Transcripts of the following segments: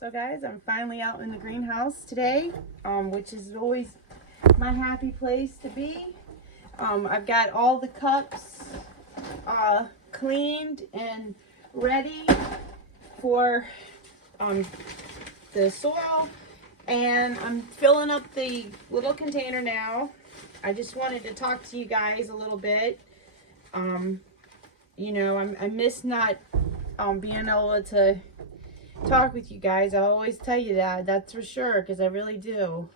So guys, I'm finally out in the greenhouse today, which is always my happy place to be. I've got all the cups cleaned and ready for the soil, and I'm filling up the little container now. I just wanted to talk to you guys a little bit. You know, I miss not being able to talk with you guys. I always tell you that's for sure, because I really do.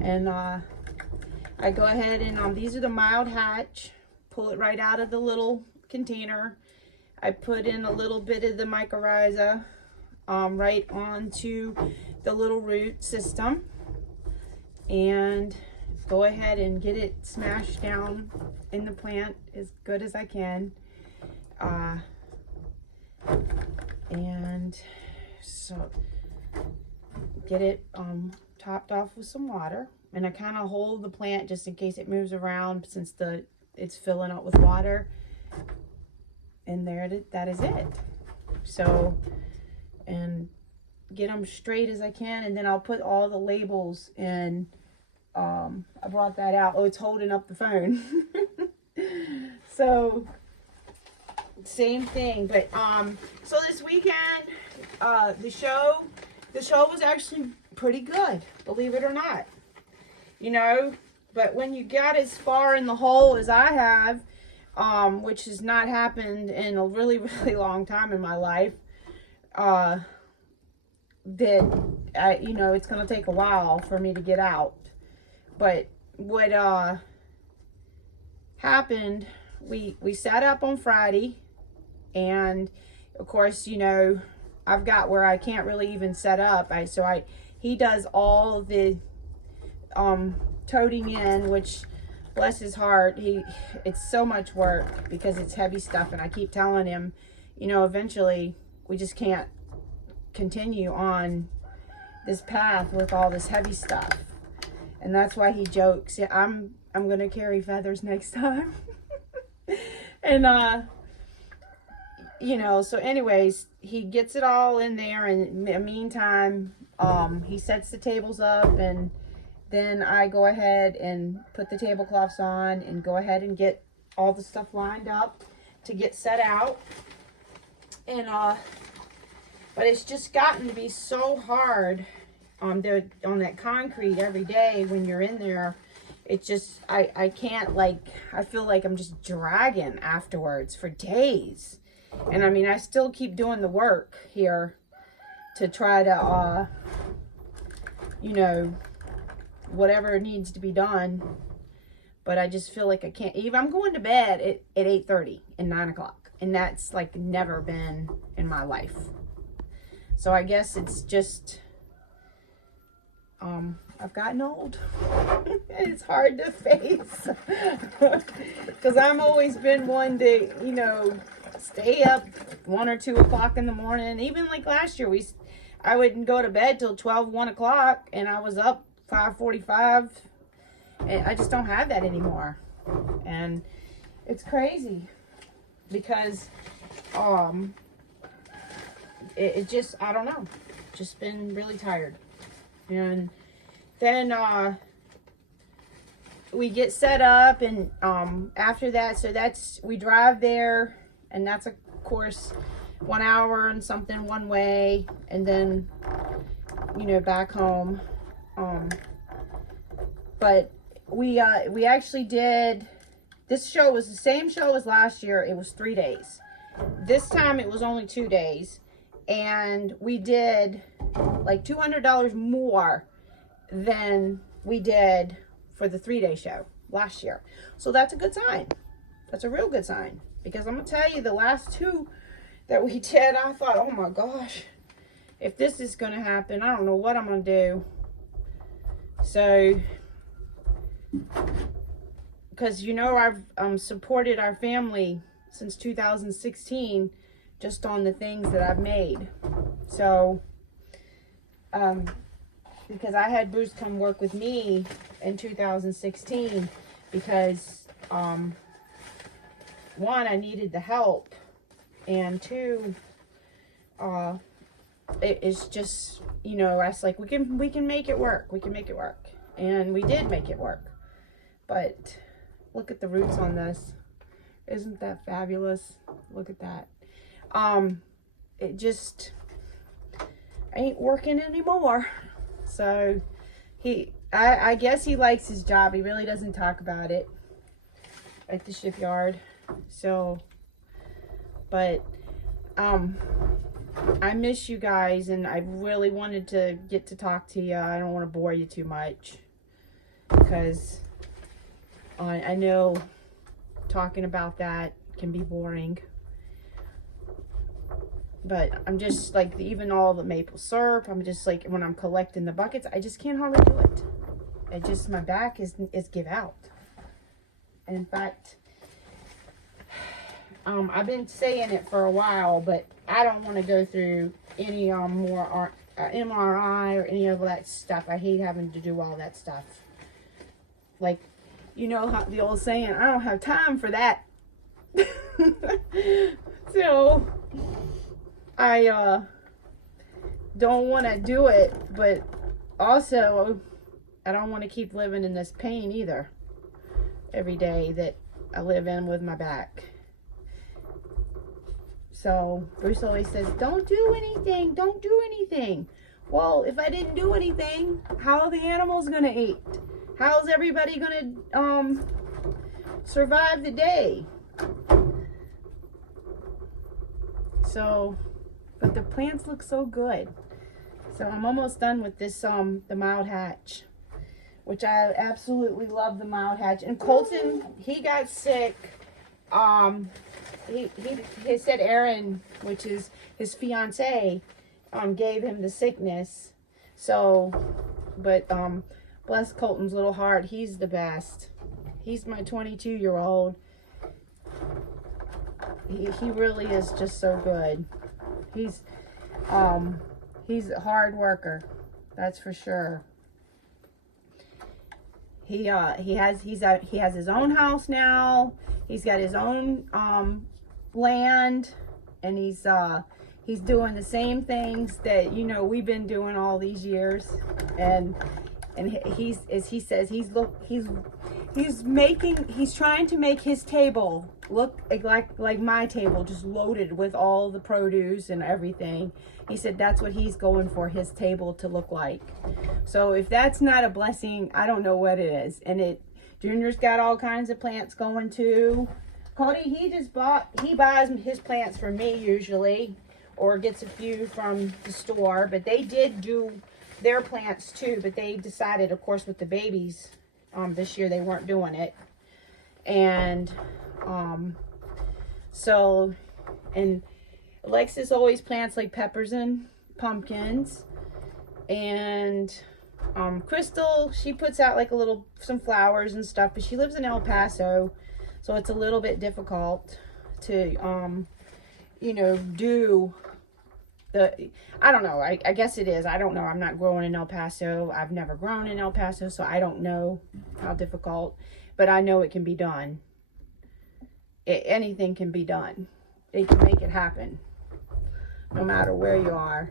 And I go ahead and these are the mild hatch. Pull it right out of the little container. I put in a little bit of the mycorrhiza right onto the little root system, and go ahead and get it smashed down in the plant as good as I can. And so get it topped off with some water, and I kind of hold the plant just in case it moves around, since it's filling up with water. And that is it. So, and get them straight as I can, and then I'll put all the labels in. I brought that out. Oh, it's holding up the phone. So same thing. But so this weekend, the show was actually pretty good, believe it or not. You know, but when you got as far in the hole as I have, which has not happened in a really, really long time in my life, you know, it's going to take a while for me to get out. But what happened, we sat up on Friday, and of course, you know, I've got where I can't really even set up. He does all the toting in, which, bless his heart, it's so much work because it's heavy stuff, and I keep telling him, you know, eventually we just can't continue on this path with all this heavy stuff. And that's why he jokes, yeah, I'm gonna carry feathers next time. And you know, so anyways, he gets it all in there, and in the meantime, he sets the tables up, and then I go ahead and put the tablecloths on and go ahead and get all the stuff lined up to get set out. And but it's just gotten to be so hard on that concrete every day when you're in there. It's just, I can't, like, I feel like I'm just dragging afterwards for days. And I mean, I still keep doing the work here to try to, you know, whatever needs to be done. But I just feel like I can't. Even I'm going to bed at 8:30 and 9 o'clock. And that's like never been in my life. So I guess it's just, I've gotten old. It's hard to face. Because I've always been one to, you know, stay up 1 or 2 o'clock in the morning. Even like last year, I wouldn't go to bed till 1 o'clock, and I was up 5:45. And I just don't have that anymore. And it's crazy because it just, I don't know, just been really tired. And then we get set up, and after that, so we drive there, and that's of course 1 hour and something one way, and then, you know, back home. But we actually did, this show was the same show as last year. It was 3 days. This time it was only 2 days, and we did like $200 more than we did for the 3-day show last year. So that's a good sign. That's a real good sign, because I'm gonna tell you, the last 2 that we did, I thought, oh my gosh, if this is gonna happen, I don't know what I'm gonna do. So, because, you know, I've supported our family since 2016 just on the things that I've made. So because I had Bruce come work with me in 2016 because one, I needed the help, and two, it's just, you know, I was like, we can make it work. We can make it work. And we did make it work. But look at the roots on this. Isn't that fabulous? Look at that. It just ain't working anymore. So I guess he likes his job. He really doesn't talk about it at the shipyard. So, but I miss you guys, and I really wanted to get to talk to you. I don't want to bore you too much, because I know talking about that can be boring. But I'm just like, even all the maple syrup, I'm just like, when I'm collecting the buckets, I just can't hardly do it. It just, my back is give out. And in fact, I've been saying it for a while, but I don't want to go through any more MRI or any of that stuff. I hate having to do all that stuff. Like, you know how the old saying, I don't have time for that. So I don't want to do it, but also I don't want to keep living in this pain either every day that I live in with my back. So Bruce always says, don't do anything, don't do anything. Well, if I didn't do anything, how are the animals gonna eat? How's everybody gonna survive the day? So, but the plants look so good. So I'm almost done with this, the mild hatch, which I absolutely love the mild hatch. And Colton, he got sick. He said Erin, which is his fiance, gave him the sickness. So, but bless Colton's little heart, he's the best. He's my 22-year-old. He really is just so good. He's a hard worker, that's for sure. He has his own house now. He's got his own land, and he's doing the same things that, you know, we've been doing all these years. And he's, as he says, he's trying to make his table look like my table, just loaded with all the produce and everything. He said that's what he's going for his table to look like. So if that's not a blessing, I don't know what it is. And Junior's got all kinds of plants going too. Cody, he buys his plants from me usually, or gets a few from the store, but they did do their plants too, but they decided, of course, with the babies, this year they weren't doing it. And so, and Alexis always plants like peppers and pumpkins. And Crystal, she puts out like some flowers and stuff, but she lives in El Paso, so it's a little bit difficult to you know, do I don't know, I guess it is, I don't know, I'm not growing in El Paso, I've never grown in El Paso, so I don't know how difficult, but I know it can be done. Anything can be done. They can make it happen, no matter where you are.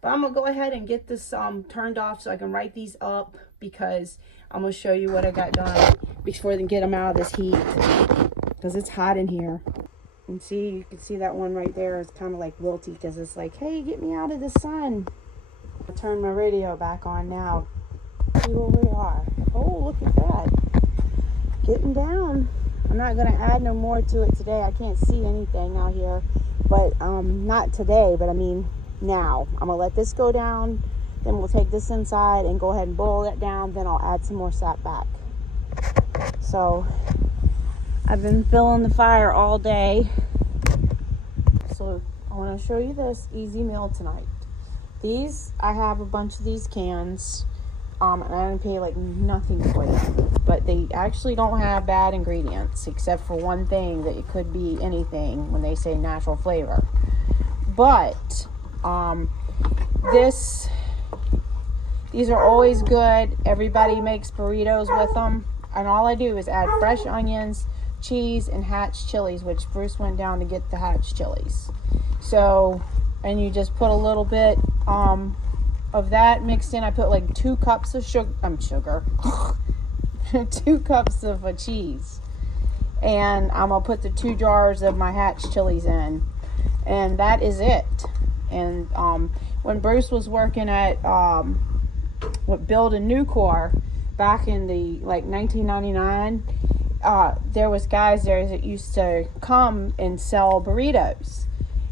But I'm gonna go ahead and get this turned off so I can write these up, because I'm gonna show you what I got done before they get them out of this heat, because it's hot in here. And see, you can see that one right there is kind of like wilty, because it's like, hey, get me out of the sun. I'll turn my radio back on now. See where we are. Oh, look at that. Getting down. I'm not going to add no more to it today. I can't see anything out here. But not today, but I mean now. I'm going to let this go down. Then we'll take this inside and go ahead and boil that down. Then I'll add some more sap back. So I've been filling the fire all day. So I want to show you this easy meal tonight. These, I have a bunch of these cans. And I didn't pay like nothing for them. But they actually don't have bad ingredients, except for one thing, that it could be anything when they say natural flavor. But these are always good. Everybody makes burritos with them. And all I do is add fresh onions, cheese, and hatch chilies, which Bruce went down to get the hatch chilies. So, and you just put a little bit of that mixed in. I put like 2 cups of sugar, 2 cups of cheese, and I'm gonna put the 2 jars of my Hatch chilies in, and that is it. And when Bruce was working at Build a Nucor back in the like 1999, there was guys there that used to come and sell burritos.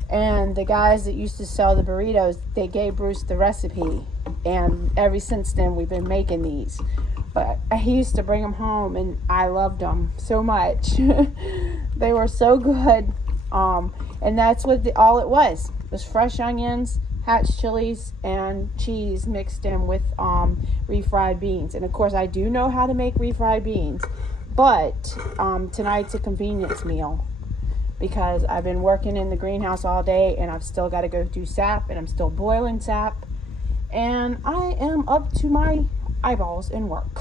And the guys that used to sell the burritos, they gave Bruce the recipe. And ever since then, we've been making these. But he used to bring them home, and I loved them so much. They were so good. And that's what all it was. It was fresh onions, Hatch chilies, and cheese mixed in with refried beans. And of course, I do know how to make refried beans. But tonight's a convenience meal, because I've been working in the greenhouse all day, and I've still got to go do sap, and I'm still boiling sap, and I am up to my eyeballs in work.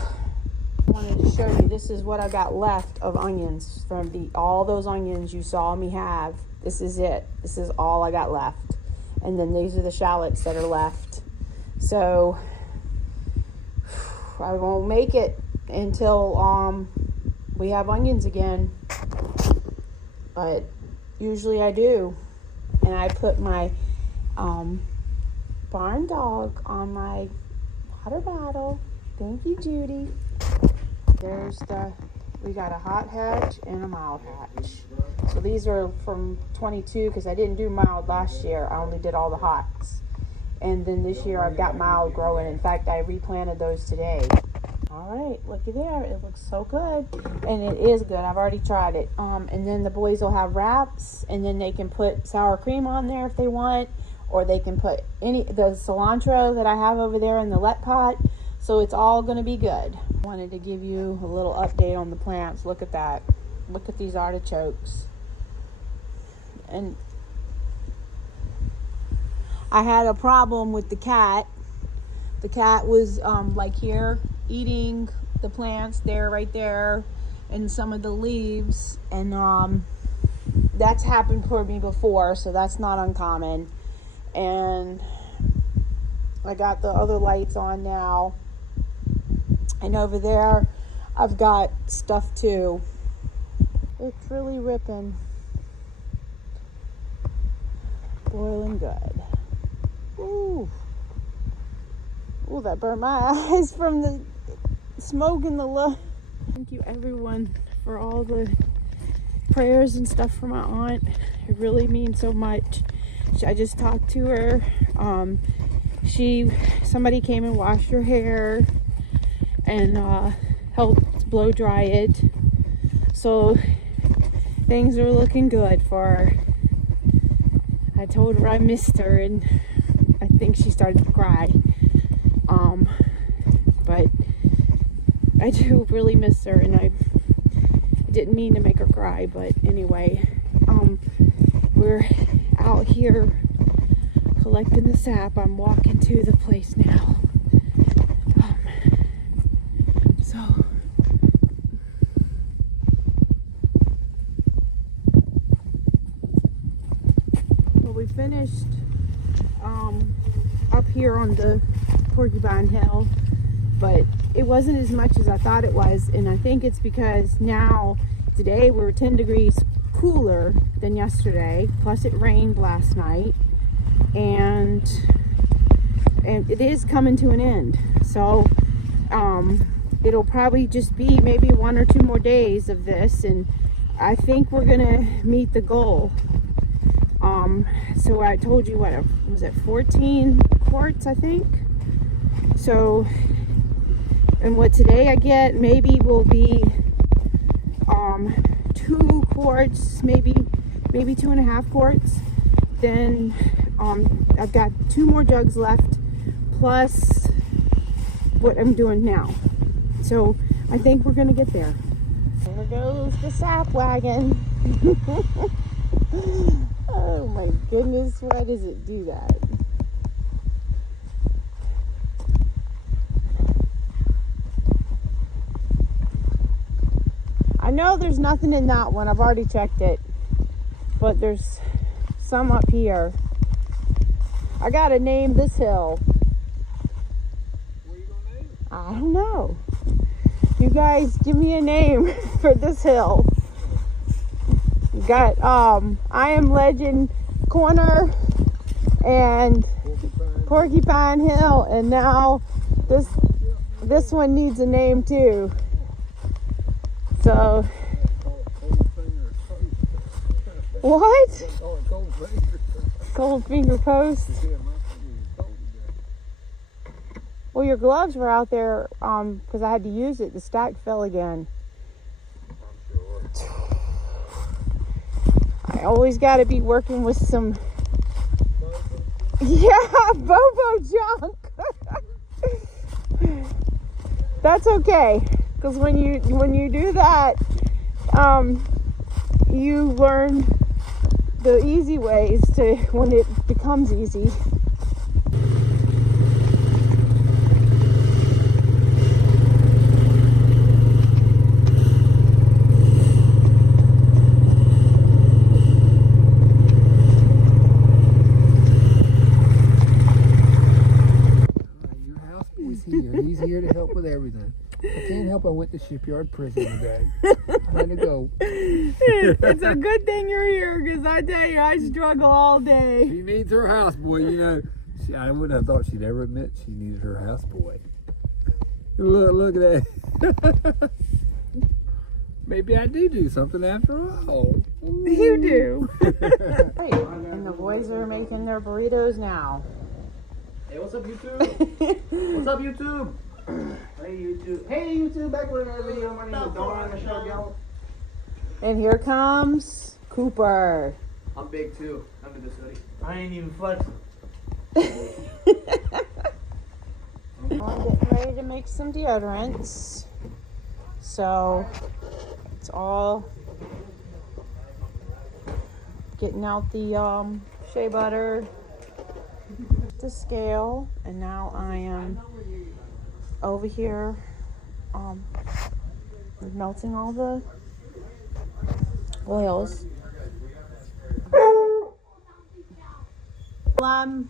I wanted to show you, this is what I got left of onions from all those onions you saw me have. This is it. This is all I got left. And then these are the shallots that are left. So I won't make it until we have onions again. But usually I do. And I put my barn dog on my water bottle. Thank you, Judy. We got a hot hatch and a mild hatch. So these are from 22, because I didn't do mild last year. I only did all the hots. And then this year I've got mild growing. In fact, I replanted those today. All right, looky there. It looks so good. And it is good. I've already tried it. And then the boys will have wraps, and then they can put sour cream on there if they want, or they can put the cilantro that I have over there in the let pot. So it's all going to be good. Wanted to give you a little update on the plants. Look at that. Look at these artichokes. And I had a problem with the cat. The cat was like here, eating the plants there, right there, and some of the leaves, and that's happened for me before, so that's not uncommon. And I got the other lights on now, and over there I've got stuff too. It's really ripping. Boiling good. Ooh. Ooh, that burned my eyes from the smoke and the look. Thank you everyone for all the prayers and stuff for my aunt. It really means so much. I just talked to her. Somebody came and washed her hair and helped blow dry it. So things are looking good for her. I told her I missed her, and I think she started to cry. But I do really miss her, and I didn't mean to make her cry, but anyway, we're out here collecting the sap. I'm walking to the place now. We finished up here on the Porcupine Hill, but it wasn't as much as I thought it was, and I think it's because now today we're 10 degrees cooler than yesterday, plus it rained last night, and it is coming to an end. So it'll probably just be maybe 1 or 2 more days of this, and I think we're gonna meet the goal. So I told you, what was it, 14 quarts, I think? So, and what today I get maybe will be 2 quarts, maybe 2.5 quarts. Then I've got 2 more jugs left, plus what I'm doing now. So I think we're gonna get there. There goes the sap wagon. Oh my goodness, why does it do that? I know there's nothing in that one. I've already checked it. But there's some up here. I gotta name this hill. What are you gonna name it? I don't know. You guys give me a name for this hill. You got I Am Legend Corner and Porcupine Hill, and now this one needs a name too. So what? Cold Finger Post. Well, your gloves were out there because I had to use it. The stack fell again. I always got to be working with some, yeah, Bobo junk. That's okay, because when you do that, you learn the easy ways to when it becomes easy. He's here to help with everything. I can't help I went to shipyard prison today. I had to go. It's a good thing you're here, because I tell you, I struggle all day. She needs her houseboy, you know. I wouldn't have thought she'd ever admit she needed her houseboy. Look at that. Maybe I do something after all. You do. And the boys are making their burritos now. Hey, what's up, YouTube? What's up, YouTube? Hey, YouTube. Hey, YouTube. Back with another video. My name is Don. Michelle Gallup. And here comes Cooper. I'm big too. Under this hoodie. I ain't even flexing. I'm getting ready to make some deodorants. So it's all getting out the shea butter, the scale, and now I am over here melting all the oils. While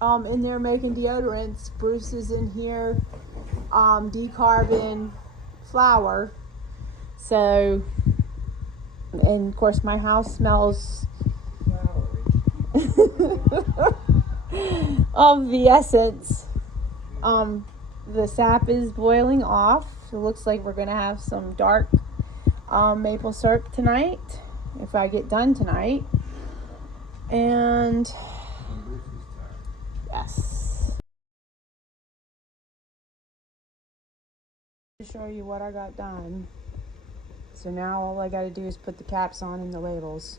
I'm in there making deodorants, Bruce is in here decarbing flour. So, and of course my house smells of the essence. The sap is boiling off. It looks like we're gonna have some dark maple syrup tonight, if I get done tonight. And yes, to show you what I got done. So now all I got to do is put the caps on and the labels.